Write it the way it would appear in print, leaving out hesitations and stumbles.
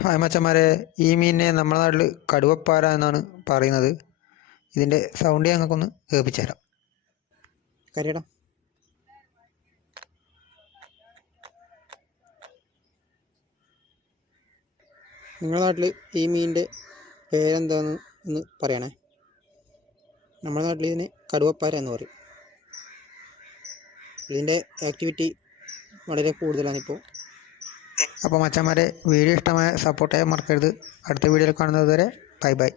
Hi മച്ചന്മാരെ, ഈ മീനിനെ നമ്മുടെ നാട്ടിൽ കടുവപ്പാര എന്നാണ് പറയുന്നത്. ഇതിൻ്റെ സൗണ്ട് ഞങ്ങൾക്കൊന്ന് കേൾപ്പിച്ചു തരാം. കരയടാ. നിങ്ങളുടെ നാട്ടിൽ ഈ മീനിൻ്റെ പേരെന്താന്ന് ഒന്ന് പറയണേ. നമ്മുടെ നാട്ടിൽ ഇതിന് കടുവപ്പാര എന്ന് പറയും. ഇതിൻ്റെ ആക്ടിവിറ്റി വളരെ കൂടുതലാണിപ്പോൾ. അപ്പോൾ മച്ചന്മാരെ, വീഡിയോ ഇഷ്ടമായ സപ്പോർട്ട് ചെയ്യാൻ മറക്കരുത്. അടുത്ത വീഡിയോയിൽ കാണുന്നത് വരെ ബൈ ബൈ.